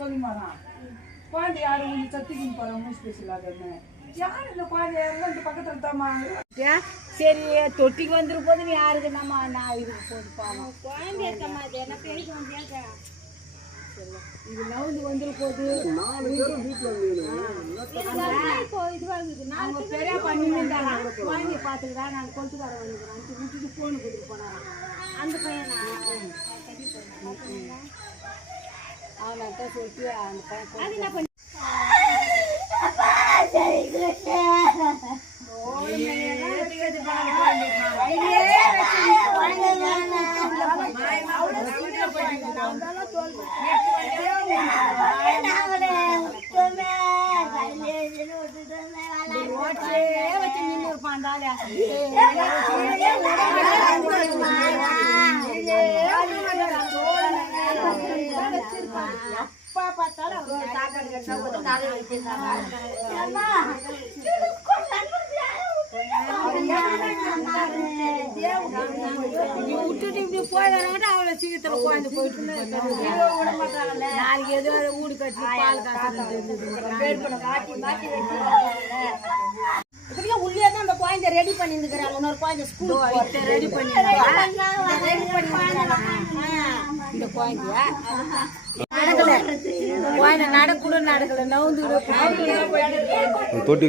சொல்லி மாறான் குழந்தை யாரும் வந்து சத்திக்கின்னு போகிறோம் மூச்சு பேசலாதுன்னு யார் இந்த குழந்தை இந்த பக்கத்தில் தாம்மா சரி தொட்டிக்கு வந்துரு போது நீ யாருக்கு நம்ம நான் இதுக்கு போது பாவம் குழந்தை இருக்கம்மா அது என்ன பேருக்கு வந்தியாக்க இது நவுந்து வந்துரு போது 4 பேரும் வீட்டில் பெரிய பண்ணிருந்தாங்க குழந்தைய பார்த்துக்கிறா நான் கொளுத்துக்கார வந்துக்கிறேன் விட்டுட்டு ஃபோனு கொடுத்துட்டு போனாரான் அந்த பையன் அவன் தான் சொல்லிட்டு அந்த பையன் அப்பா பார்த்தாலும் விட்டுட்டு இப்படி போய் வரங்கிட்ட அவளை சீக்கிரத்துல குழந்தை போயிட்டு நாளைக்கு ஏதோ ஊடு கட்டி பால் காசு உள்ளே தான் அந்த குழந்தை ரெடி பண்ணிருக்கிறாங்க இன்னொரு குழந்தை ஸ்கூல் ரெடி பண்ணி இந்த குழந்தைய நடக்கல குழந்தை நடக்கூட நடக்கல நவுந்து தொட்டி